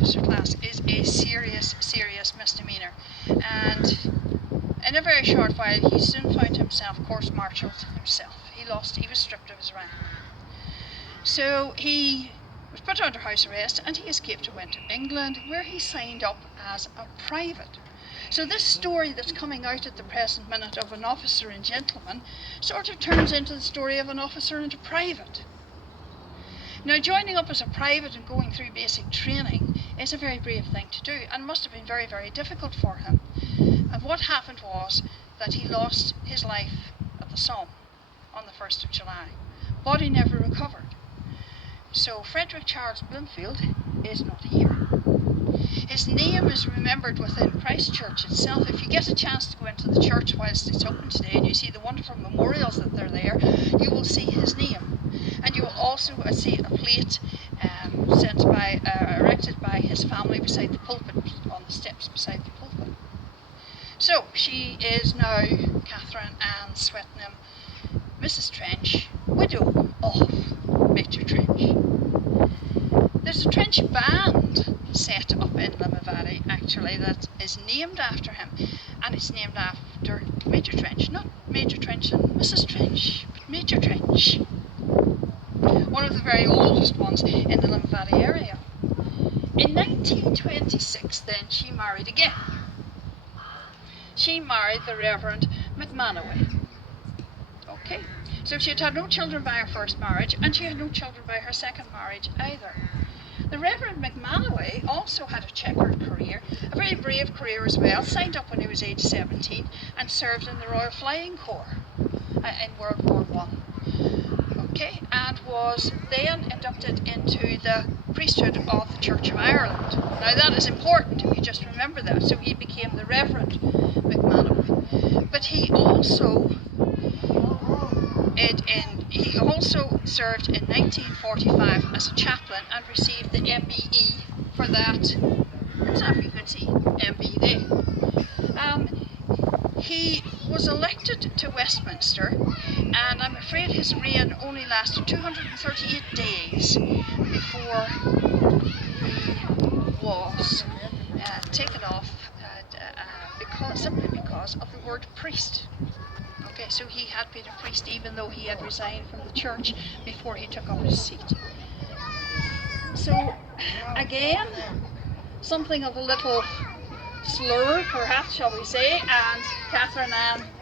officer class is a serious, serious misdemeanour, and in a very short while he soon found himself court-martialed himself. He was stripped of his rank. So he was put under house arrest and he escaped and went to England, where he signed up as a private. So this story that's coming out at the present minute of an officer and gentleman sort of turns into the story of an officer and a private. Now, joining up as a private and going through basic training is a very brave thing to do, and must have been very, very difficult for him. And what happened was that he lost his life at the Somme on the 1st of July. Body never recovered. So Frederick Charles Bloomfield is not here. His name is remembered within Christchurch itself. If you get a chance to go into the church whilst it's open today and you see the wonderful memorials that are there, you will see his name. And you will also see a plate erected by his family beside the pulpit, on the steps beside the pulpit. So she is now Catherine Ann Swetnam, Mrs. Trench, widow of Major Trench. There's a Trench band set up in Limavady actually that is named after him, and it's named after Major Trench, not Major Trench and Mrs. Trench, but Major Trench. One of the very oldest ones in the Limavady area. In 1926 then she married again. She married the Reverend McManaway. Okay, so she had no children by her first marriage, and she had no children by her second marriage either. The Reverend McManaway also had a checkered career, a very brave career as well, signed up when he was age 17 and served in the Royal Flying Corps in World War I. Okay, and was then inducted into the priesthood of the Church of Ireland. Now that is important, if you just remember that. So he became the Reverend McManaway. But he also served in 1945 as a chaplain and received the MBE for that. So if you could see MBE there. He was elected to Westminster, and I'm afraid his reign only lasted 238 days before he was taken off simply because of the word priest. Okay, so he had been a priest even though he had resigned from the church before he took up his seat. So again, something of a little slur, perhaps, shall we say, and Catherine Ann